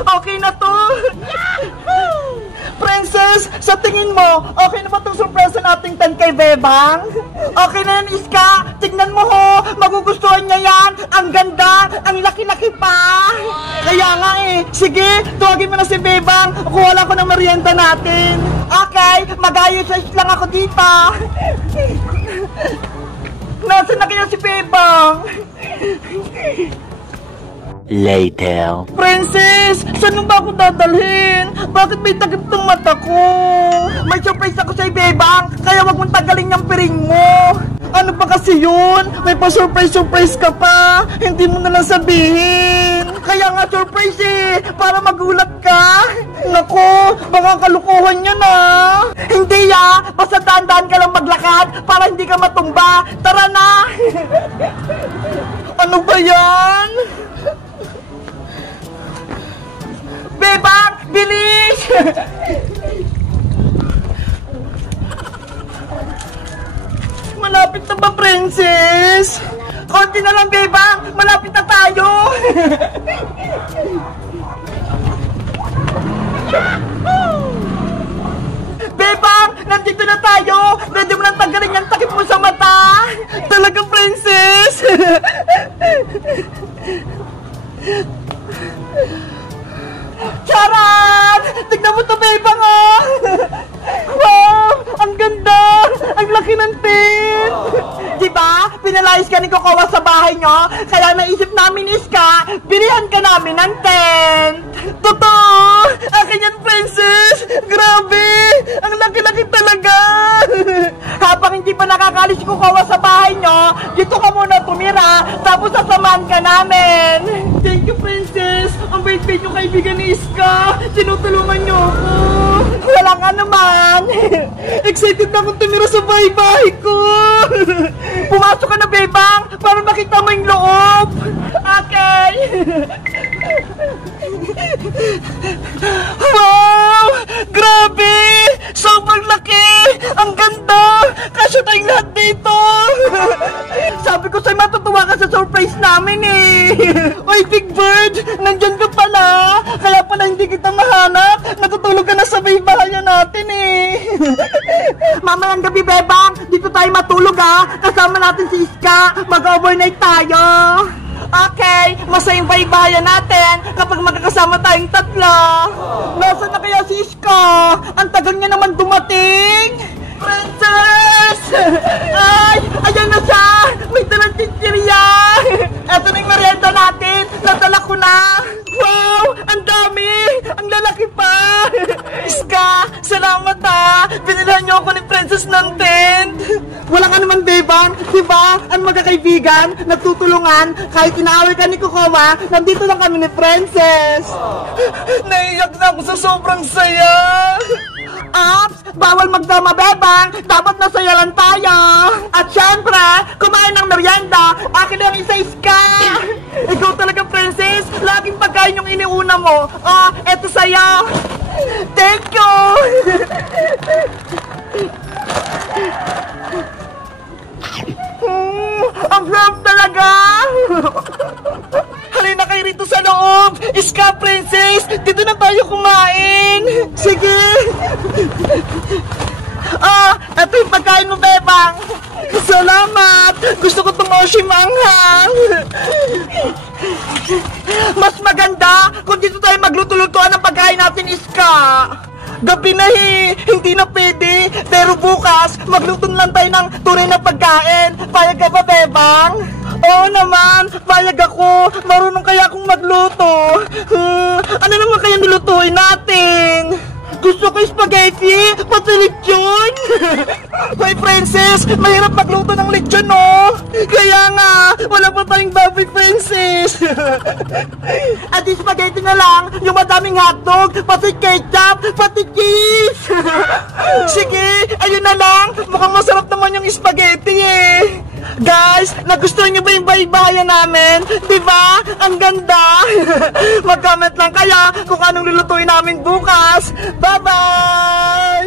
Okay na to. Princess, sa tingin mo, okay na ba itong surpresa nating 10 kay Bebang? Okay na yan, Iska. Tignan mo ho, magugustuhan niya yan. Ang ganda, ang laki-laki pa. Kaya nga eh. Sige, tuwagin mo na si Bebang. Kuha lang ko ng merienda natin. Okay, mag-ayos lang ako dito. Nasaan na kaya si Bebang? Later. Princess, saan mo ba ako dadalhin? Bakit may takip ng mata ko? May surprise ako sa'yo, Bebang. Kaya wag mong tagalin yung piring mo. Ano ba kasi yun? May pa-surprise ka pa. Hindi mo nalang sabihin. Kaya nga surprise eh. Para magulat ka. Naku, baka kalukuhan niya na. Hindi basta dahan-dahan ka lang maglakad para hindi ka matumba. Tara na. Ano ba yan? Bebang, bilis! Malapit na ba, Princess? Konti na lang, Bebang! Malapit na tayo! Bebang! Nandito na tayo! Pwede mo nang tanggalin yung takip mo sa mata! Talagang, Princess! Charan! Tignan mo to, Bebang, oh! Wow! Ang ganda! Ang laki ng tent! Diba? Pinalayas ka ni Kokowa sa bahay nyo, kaya naisip namin, Iska, bilihan ka namin ng tent! Totoo! Akin yan, Princess! Grabe! Ang laki-laki talaga! Habang hindi pa nakakalis si Kokowa sa bahay nyo, dito ka muna tumira, tapos sasamahan ka namin! Thank you, Princess! Ang bait-bait yung kaibigan ni Iska! Tinutulungan niyo ako! Walang anuman! Excited na akong tumira sa bahay-bahay ko! Pumasok ka na, Bebang! Para makita mo yung loob! Okay! Wow! Grabe! Sobrang laki! Ang ganda! Kasya tayong lahat dito! Sabi ko sa'yo, matutuwa ka sa surprise namin eh! Oy, Big Bird! Nandyan ka pala! Kaya pala hindi kita mahanap! Natutulog ka na sa bahay-bahayan natin eh! Mamayang gabi, Bebang! Dito tayo matulog ha! Kasama natin si Iska! Mag-overnight tayo! Okay, masayang bahay-bahayan natin kapag magkakasama tayong tatlo! Nasaan na kaya si Iska? Ang tagal niya naman dumating! Princess! Ay! Ayan na siya! May dalang chichirya! Eto na yung merienda natin! Nadala ko na! Wow! Ang dami! Ang lalaki pa! Iska! Salamat ha! Binilhan niyo ako ni Princess ng tent! Walang anuman, Bebang! Diba? Ang magkakaibigan, nagtutulungan, kahit inaaway ka ni Kokowa, nandito lang kami ni Princess! Naiyak na ako sa sobrang saya! Ops! Bawal magdama, Bebang! Dapat nasaya lang tayo! At syempre, kumain ng merienda! Akin na yung isa, Iska! Ikaw talaga, Princess! Laging pagkain yung iniuna mo! Oh, eto sa'yo! Thank you! Ang sarap talaga! Halina kayo rito sa loob! Iska, Princess! Dito na tayo kumain! Sige! Ito yung pagkain mo, Bebang! Salamat! Gusto ko itong Oshi manghang! Mas maganda kung dito tayo magluto-lutuan ng pagkain natin, Iska! Gabi na hindi na pwede. Pero bukas, magluto lang tayo ng tunay na pagkain. Payag ka ba, Bebang? Oo naman, payag ako. Marunong kaya akong magluto. Ano naman kaya nilutuin natin? Gusto ko spaghetti, pati lechon. Hoy, Princess, mahirap magluto ng lechon, no? Kaya nga, wala pa tayong baboy, Princess. At di spaghetti na lang, yung madaming hotdog, pati ketchup, pati cheese. Sige, ayun na lang. Mukhang masarap naman yung spaghetti eh. Guys, nagustuhan nyo ba yung bahay-bahayan namin? Diba? Ang ganda! Mag-comment lang kaya kung anong lulutuin namin bukas. Bye-bye!